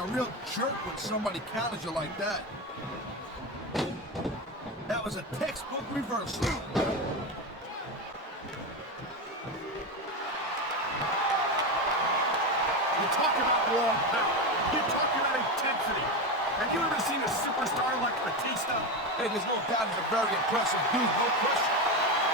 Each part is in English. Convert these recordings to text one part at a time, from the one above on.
a real jerk when somebody counters you like that. That was a textbook reversal. You talk about raw power. You talk about intensity. Have you ever seen a superstar like Batista? Hey, there's no doubt he's a very impressive dude, no question.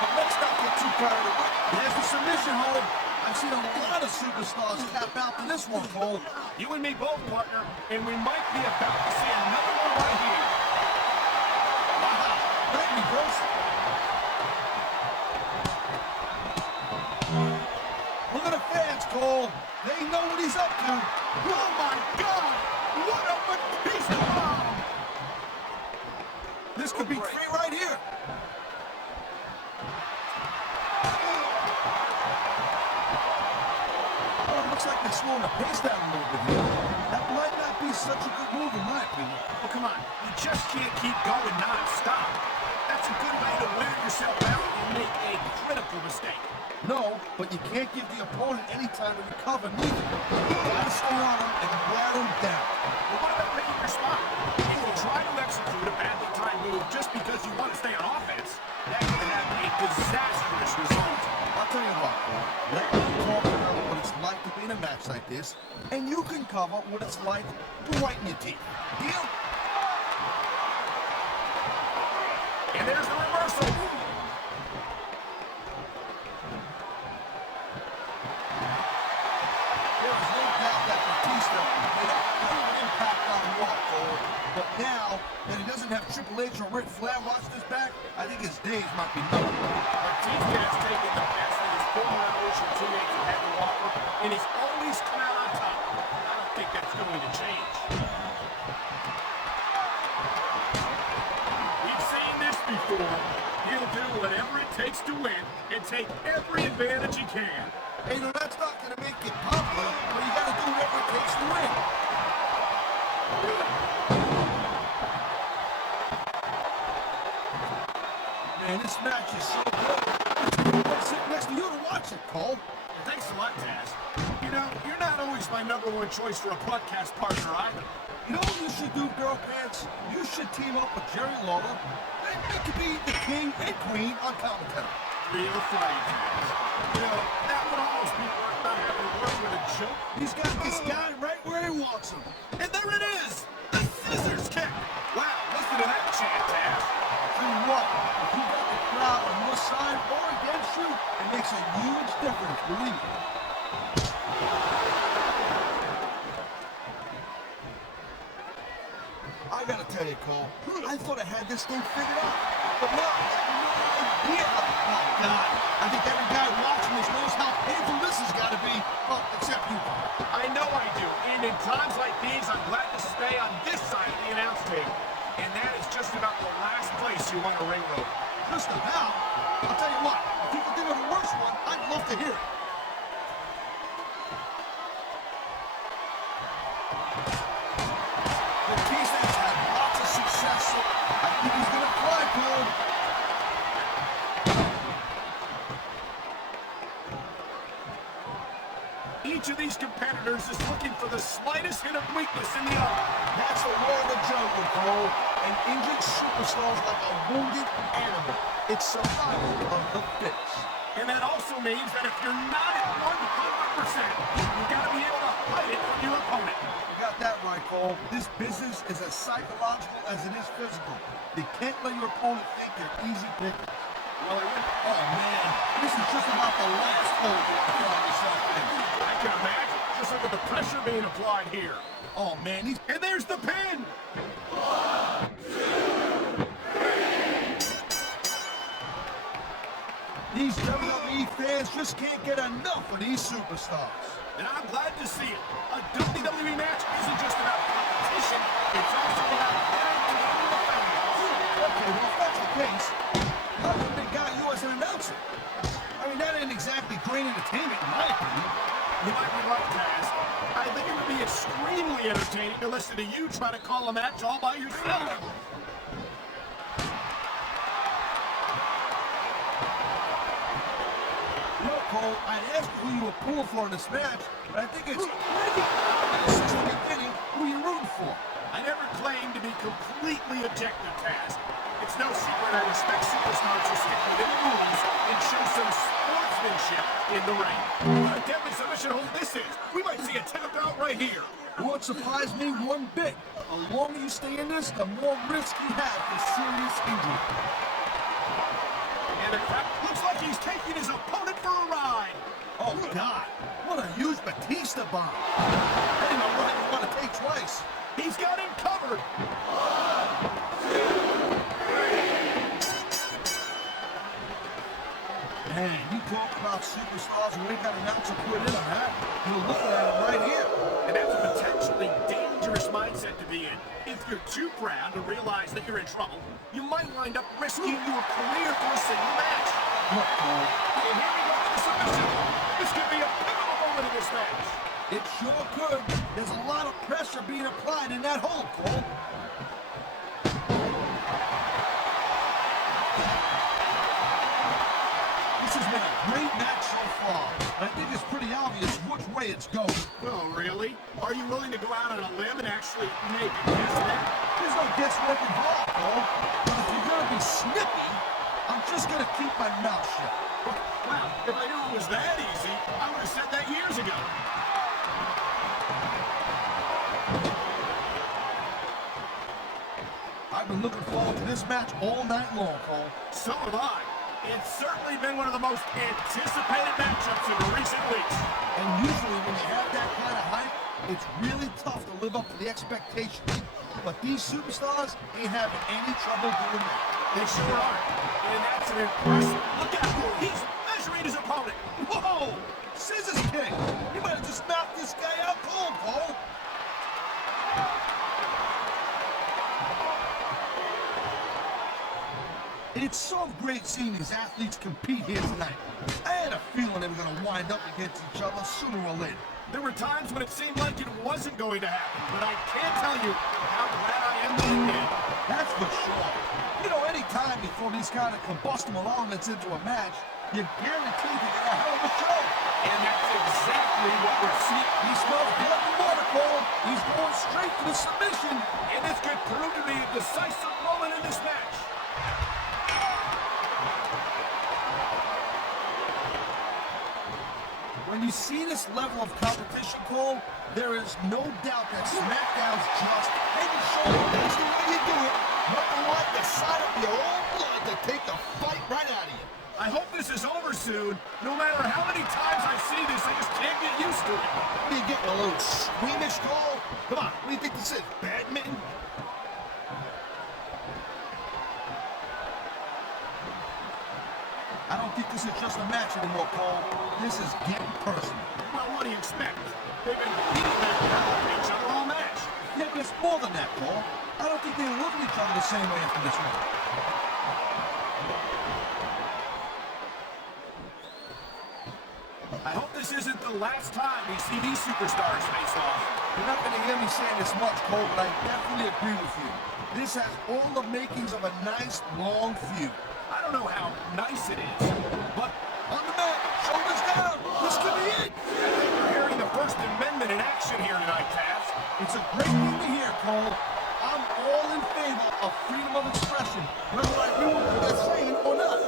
But let's not get too carried away. There's the submission hold. I've seen a lot of superstars tap out to this one, Cole. You and me both, partner, and we might be about to see another one right here. Wow, great reversal. Look at the fans, Cole. They know what he's up to. Oh my God! What a Batista bomb! This could be three right here. Oh, it looks like they're slowing the pace down a little bit here. That might not be such a good move in my opinion. Well, come on. You just can't keep going non-stop. That's a good way to wear yourself out and make a critical mistake. No, but you can't give the opponent any time to recover neither. You gotta stay on him and wear him down. But what about picking your spot? If you try to execute a badly timed move just because you want to stay on offense, that could have a disastrous result. I'll tell you what, let me talk about what it's like to be in a match like this, and you can cover what it's like right in your teeth. Deal? And there's the reversal. But now that he doesn't have Triple H or Ric Flair watching his back, I think his days might be numbered. Batista has taken the best that his former Evolution teammates have had to offer, and he's always come out on top. I don't think that's going to change. We've seen this before. He'll do whatever it takes to win and take every advantage he can. Hey, no, that's not going to make it popular, but you got to do whatever it takes to win. Man, this match is so good. I'm sitting next to you to watch it, Cole. Thanks a lot, Taz. You know, you're not always my number one choice for a podcast partner either. You know what you should do, Girl Pants? You should team up with Jerry Lawler. They could be the king and queen on commentary. Real funny, Taz. You know, that would almost be worth not having to work with a joke. He's got this guy right where he wants him. And there it is! The scissors kick! Wow, listen to that chant, Taz. Tell you what, if you got the crowd on your side or against you, it makes a huge difference, believe me. I gotta tell you, Cole, I thought I had this thing figured out. But no, I have no idea. Oh, God. I think every guy watching this knows how painful this has got to be. Well, except you. I know I do. And in times like these, I'm glad to stay on this side of the announce table. And that is just about the last place you want a ring road. Just about. I'll tell you what, if you could think of a worse one, I'd love to hear it. Batista's had lots of success, so I think he's going to fly, Cole. Each of these competitors is looking for the slightest hint of weakness in the other. That's the war of the jungle, Cole. An injured superstar is like a wounded animal. It's survival of the fittest. And that also means that if you're not at 100%, you got to be able to hide it from your opponent. You got that right, Cole. This business is as psychological as it is physical. You can't let your opponent think you're easy picking. Well, oh, man. This is just about the last hold you want to find yourself in. I can imagine. Just look at the pressure being applied here. Oh, man. And there's the pin. 1, 2, 3. These WWE fans just can't get enough of these superstars. And I'm glad to see it. A WWE match isn't just about competition. It's also about entertaining the fans. Okay, well, if that's the case, how come they got you as an announcer? I mean, that ain't exactly great entertainment, in my opinion. You might be right, Taz. I think it would be extremely entertaining to listen to you try to call a match all by yourself. Look, Cole, I'd ask who you were pulling for in this match, but I think it's pretty obvious since the beginning who you objective task. It's no secret I respect superstars who stick within the rules and show some sportsmanship in the ring. What a deadly submission hold this is. We might see a tap out right here. Won't surprise me one bit. The longer you stay in this, the more risk you have for serious injury. And the crowd looks like he's taking his opponent for a ride. Oh, God. What a huge Batista bomb. That ain't a ride you want to take twice. He's got him covered. Man, you talk about superstars who ain't got an ounce of put in them, huh? You're looking at them right here. And that's a potentially dangerous mindset to be in. If you're too proud to realize that you're in trouble, you might wind up risking your career for a single match. Look, Cole. And here we go with the submission. This could be a pivotal moment in this match. It sure could. There's a lot of pressure being applied in that hold, Cole. This has been a great match so far. I think it's pretty obvious which way it's going. Oh, really? Are you willing to go out on a limb and actually make a guess there? There's no guesswork involved, Cole. But if you're gonna be snippy, I'm just gonna keep my mouth shut. Wow, if I knew it was that easy, I would have said that years ago. I've been looking forward to this match all night long, Cole. So have I. It's certainly been one of the most anticipated matchups in recent weeks. And usually when you have that kind of hype, it's really tough to live up to the expectations. But these superstars ain't having any trouble doing that. They sure are. And that's an impressive look at him. He's measuring his opponent. Whoa! Scissors kick! You might have just knocked this guy out cold, Cole. It's so great seeing these athletes compete here tonight. I had a feeling they were going to wind up against each other sooner or later. There were times when it seemed like it wasn't going to happen, but I can't tell you how glad I am that it did. That's for sure. You know, any time you throw these kind of combustible elements into a match, you're guaranteed to get a hell of a show. And that's exactly what we're seeing. He smells blood and water, Cole. He's going straight for the submission. And this could prove to be a decisive moment in this match. When you see this level of competition, Cole, there is no doubt that SmackDown's just head and shoulders. That's the way you do it. Nothing like the sight of your own blood to take the fight right out of you. I hope this is over soon. No matter how many times I see this, I just can't get used to it. What are you getting, a little squeamish, Cole? Come on, what do you think this is, badminton? I don't think this is just a match anymore, Cole. This is getting personal. Well, what do you expect? They've been beating that crap out of each other all match. Yeah, but it's more than that, Cole. I don't think they look at each other the same way after this one. I hope this isn't the last time we see these superstars face off. You're not going to hear me saying this much, Cole, but I definitely agree with you. This has all the makings of a nice, long feud. I don't know how nice it is, but On the mat, shoulders down. This could be it. I think we're hearing the First Amendment in action here tonight, Taz. It's a great thing to hear, Cole. I'm all in favor of freedom of expression, whether I agree with what they're saying or not.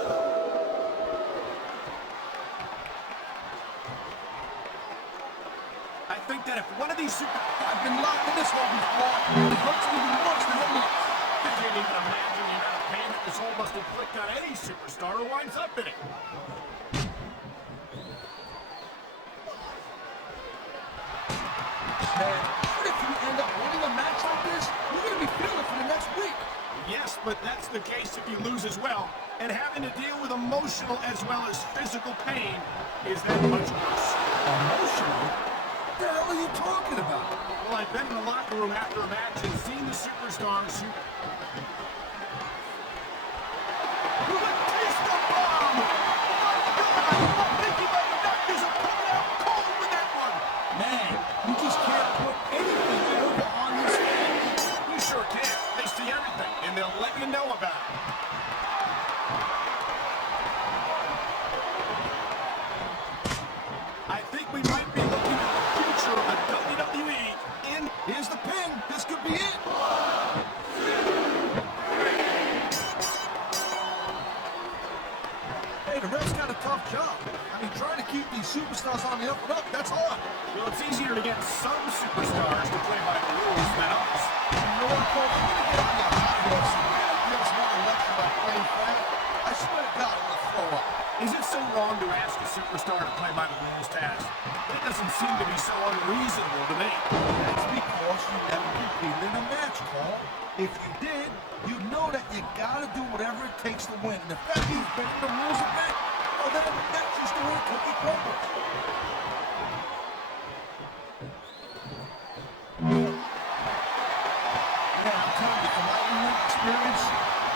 I think that if one of these I've been locked in this one before. It hurts even worse than it looks. I can't even imagine the amount of pain that this hole must inflict on any superstar who winds up in it. Man, what if you end up winning a match like this? You're going to be feeling it for the next week. Yes, but that's the case if you lose as well. And having to deal with emotional as well as physical pain is that much worse. Emotional? What the hell are you talking about? Well, I've been in the locker room after a match and seen the superstars who... Batista bomb! Oh my God! I think he might have knocked his opponent out cold with that one! Man, you just can't put anything over on this thing. You sure can. They see everything, and they'll let you know about it. I think we might be looking at the future of WWE in... Here's the pin. This could be it. It's easier to get some superstars to play by the rules than others. You know what, Cole? I'm gonna get on your hot horse and give us another lecture about playing fair. I swear to God, I'm gonna throw up. Is it so wrong to ask a superstar to play by the rules, Taz? That doesn't seem to be so unreasonable to me. That's because you never competed in a match, Cole. If you did, you'd know that you gotta do whatever it takes to win. And if that means bending the rules a bit, well, then the match is the way cookie crumbles. Yeah, I'm telling you, from my own experience,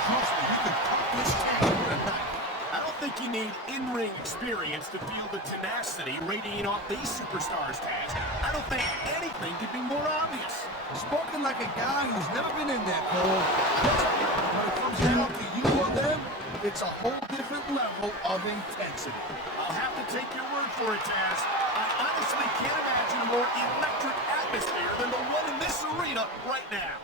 trust me, you can cut this tank with a knife. I don't think you need in-ring experience to feel the tenacity radiating off these superstars, Taz. I don't think anything could be more obvious. Spoken like a guy who's never been in there, Cole. Trust me, when it comes down to you or them, it's a whole different level of intensity. I'll have to take your word for it, Taz. I honestly can't imagine a more electric atmosphere than the one in this arena right now.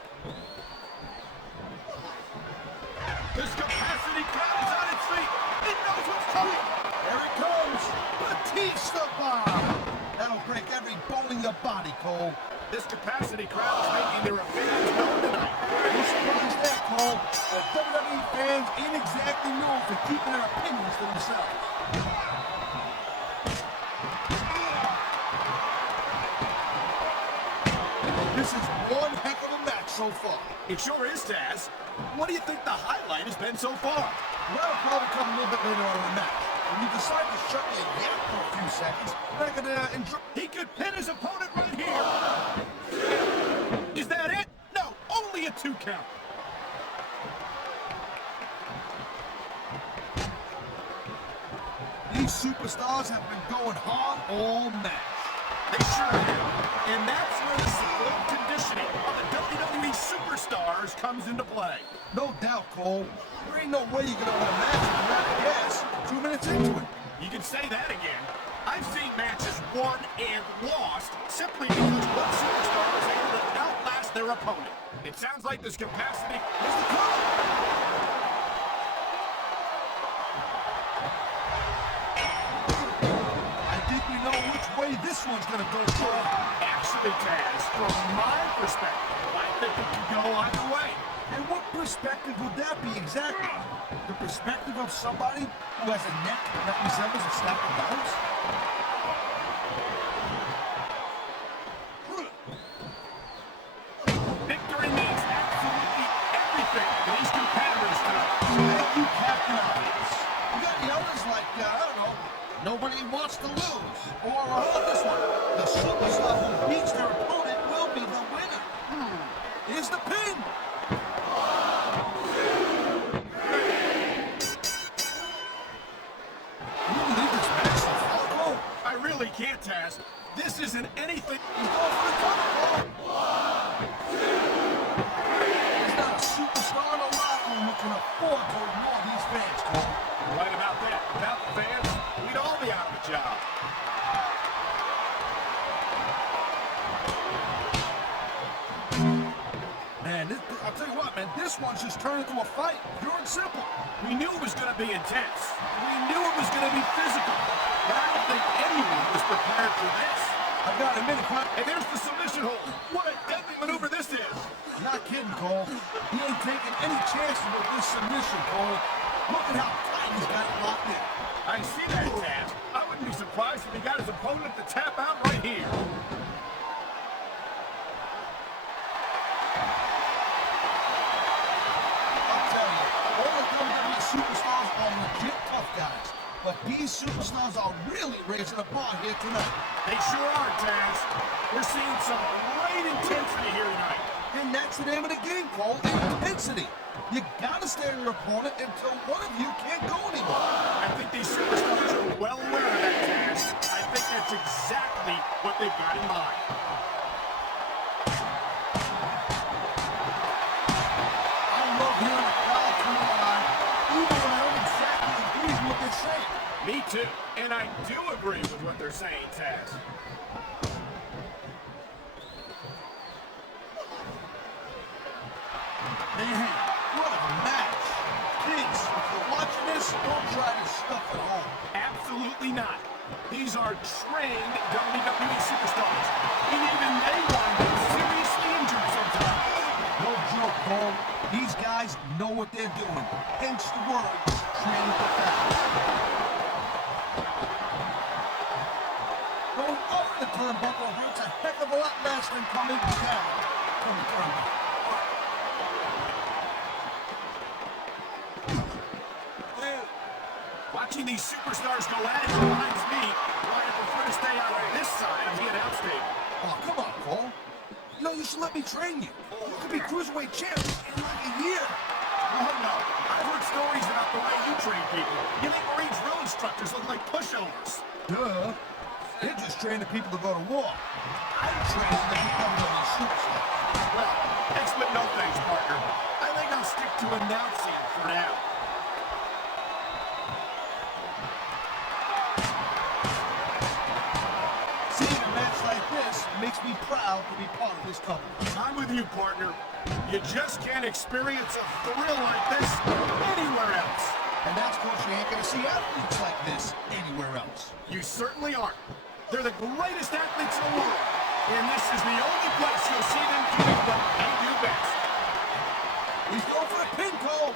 This capacity crowd is on its feet. It knows what's coming. There it comes. Batista bomb. That'll break every bone in your body, Cole. This capacity crowd is making their opinions known tonight. No surprise there, Cole. The WWE fans ain't exactly known for keeping their opinions to themselves. This is one heck of a match so far. It sure is, Taz. What do you think the highlight has been so far? Well, it'll probably come a little bit later on in the match. When you decide to shut your yap for a few seconds, I can enjoy. He could pin his opponent right here. Is that it? No, only a 2 count. These superstars have been going hard all match. They sure have. And that's where the skill and conditioning of the WWE superstars comes into play. No doubt, Cole. There ain't no way you're gonna win a match if you're out of gas 2 minutes into it. You can say that again. I've seen matches won and lost simply because one superstar was able to outlast their opponent. It sounds like this capacity is the call. I think we know which way this one's gonna go, Cole. Actually, Taz, from my perspective, I think it could go either way. And what perspective would that be exactly? The perspective of somebody who has a neck that resembles a stack of dimes? Victory means absolutely everything to these competitors tonight. Thank you, Captain Obvious. You got the others like, I don't know, nobody wants to lose. Or how about this one? The superstar who beats their opponent will be the winner. Here's the pin. You believe this match so far, Cole? I really can't, Taz. This isn't anything. He's going for the cover, Cole. There's not a superstar in the locker room who can afford to ignore these fans, Cole. Right about that. Without the fans, we'd all be out of a job. Man, I'll tell you what, man, this one's just turned into a fight. Pure and simple. We knew it was going to be intense. We knew it was going to be physical. But I don't think anyone was prepared for this. I got a minute, huh? And there's the submission hold. What a deadly maneuver this is. Not kidding, Cole. He ain't taking any chances with this submission, Cole. Look at how tight he's got it locked in. I see that, Taz. I wouldn't be surprised if he got his opponent to tap out right here. I'll tell you, all the WWE superstars are legit tough guys. But these superstars are really raising the bar here tonight. They sure are, Taz. We're seeing some great intensity here tonight. And that's the name of the game, Cole. Intensity. You gotta stay on your opponent until one of you can't go anymore. I think these superstars are well aware of that, Taz. I think that's exactly what they've got in mind. I love hearing the crowd come alive, even when I don't exactly agree with what they're saying. Me too. And I do agree with what they're saying, Taz. Man, what a match. Kids, if you're watching this, don't try to stuff at home. Absolutely not. The These are trained WWE superstars, and even they want to get seriously injured sometimes. No joke, Cole. These guys know what they're doing. Hence the word, trained professionals. Going over the turnbuckle hurts a heck of a lot less than coming down from the turnbuckle. Watching these superstars go at it reminds me why I prefer to stay out on this side of the announce table. Oh, come on, Cole. You know, you should let me train you. You could be cruiserweight champion in like a year. Oh, no. I've heard stories about the way you train people. You think Marine drill instructors look like pushovers. Duh. They're just training people to go to war. I'm training to become a superstar. Well, thanks but no thanks, partner. I think I'll stick to announcing for now. Seeing a match like this makes me proud to be part of this company. I'm with you, partner. You just can't experience a thrill like this anywhere else. And that's because you ain't gonna see athletes like this anywhere else. You certainly aren't. They're the greatest athletes in the world. And this is the only place you'll see them doing what they do best. He's going for a pin, Cole.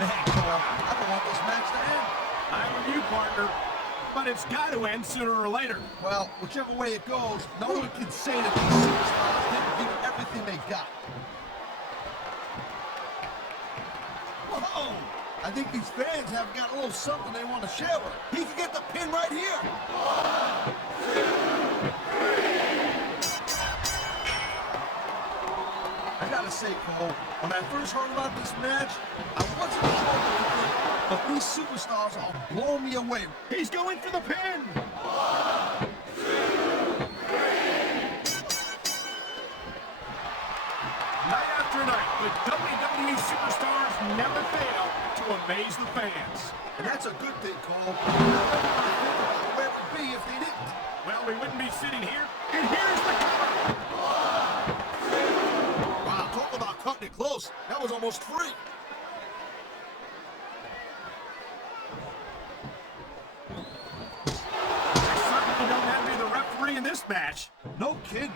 Man, Cole, I don't want this match to end. I'm with you, partner. But it's got to end sooner or later. Well, whichever way it goes, no one can say that these superstars didn't give everything they got. Whoa! I think these fans have got a little something they want to share with him. He can get the pin right here. I gotta say, Cole, when I first heard about this match, I wasn't sure what to think, but these superstars are blowing me away. He's going for the pin. Night after night, the WWE superstars never fail to amaze the fans. And that's a good thing, Cole. I don't know where it would be if they didn't. Well, we wouldn't be sitting here, and here's the cover. Wow, talk about cutting it close. That was almost free. I certainly don't envy the referee in this match. No kidding.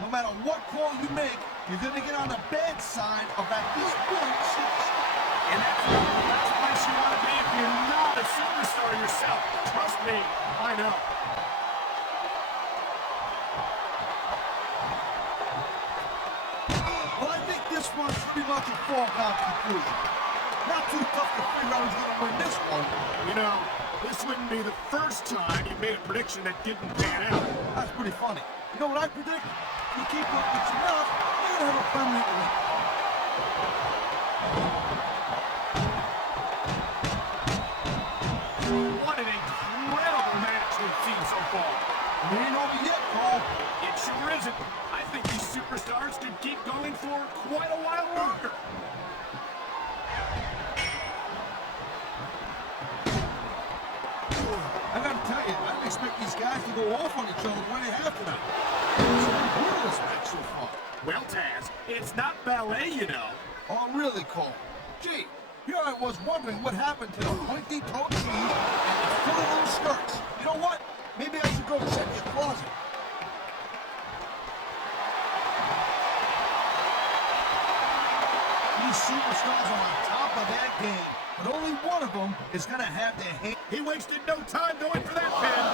No matter what call you make, you're going to get on the bad side of at least one superstar. And that's the last place you want to be if you're not a superstar yourself. Trust me, I know. Well, I think this one's pretty much a foregone conclusion. Not too tough to figure out who's going to win this one. You know, this wouldn't be the first time you made a prediction that didn't pan out. That's pretty funny. You know what I predict? You keep up with enough, you're going to have a permanent win. What an incredible match we've seen so far. We ain't over yet, Cole. It sure isn't. I think these superstars could keep going for quite a while longer. I gotta tell you, I didn't expect these guys to go off on each other the way they have tonight. It's a brutal match so far. Well, Taz, it's not ballet, you know. Oh, really, Cole? Gee, here I was wondering what happened to the pointy-toed shoes and the full little skirts. You know what? Maybe I should go check your closet. These superstars are on top of their game, but only one of them is gonna have their hand. He wasted no time going for that pin.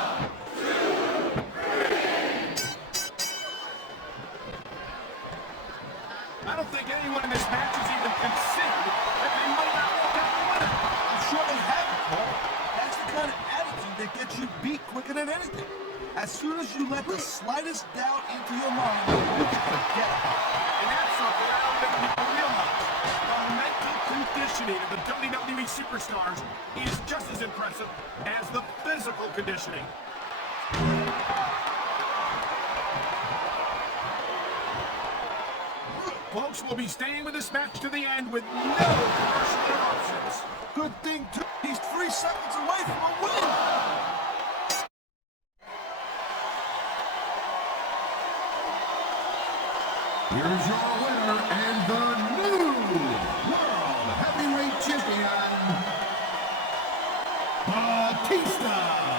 I don't think anyone in this match has even considered that they might not walk out the winner. I'm sure they haven't, Cole. That's the kind of attitude that gets you beat quicker than anything. As soon as you let the slightest doubt into your mind, you can forget it. And that's something I don't think people realize. The mental conditioning of the WWE superstars is just as impressive as the physical conditioning. Folks will be staying with this match to the end with no commercial interruptions. Good thing, too. He's 3 seconds away from a win. Here's your winner and the new World Heavyweight Batista.